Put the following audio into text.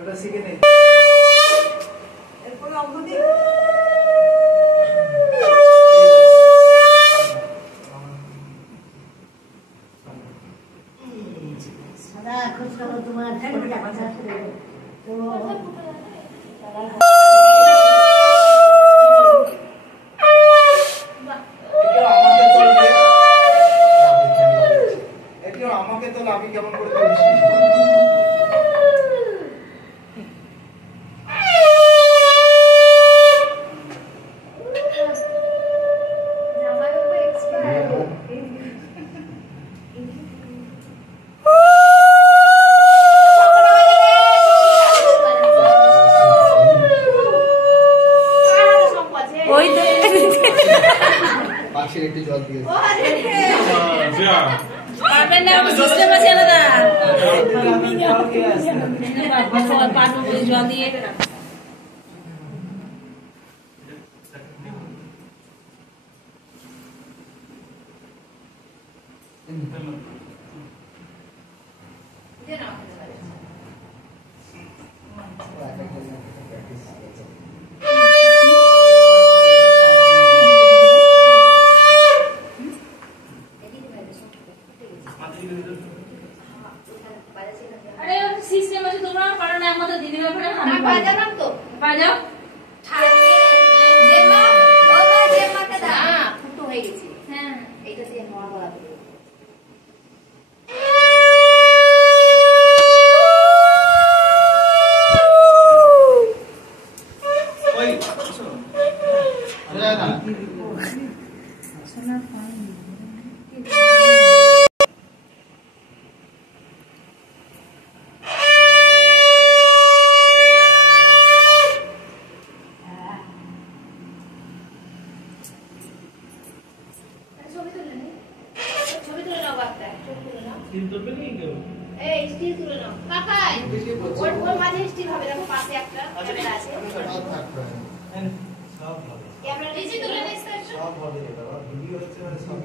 ওটা শিখে নে। এরপরে অঙ্ক দিই। সাদা খোঁজ করো তোমার তো আমাকে তো লাভি কেমন করে করছিস? পাশের একটু জল দিয়ে পারবেন না সিস্টেম আছে আলাদা জল দিয়ে अरे सिस्टम আছে তোমরা পারো না আমাদের দিদি ভাই না বাজালাম তো বাজাও জেমা ও মা জেমাটা দা ফুটো হয়ে গেছে হ্যাঁ এটা দিয়ে নোয়া বলা দেব ওই শোনো আরে না সোনা পানি ছবি তুলে নাও বাচ্চা ছবি তুলে নাও স্টিল তুলবে কি কেউ? এই স্টিল তুলে নাও কাকাই ওর মাঝে স্টিল হবে দেখো পাশে একটা ক্যামেরা আছে সব হবে। ক্যামেরা নিচে তুলে নিস সব হবে, ভিডিও হচ্ছে মানে সব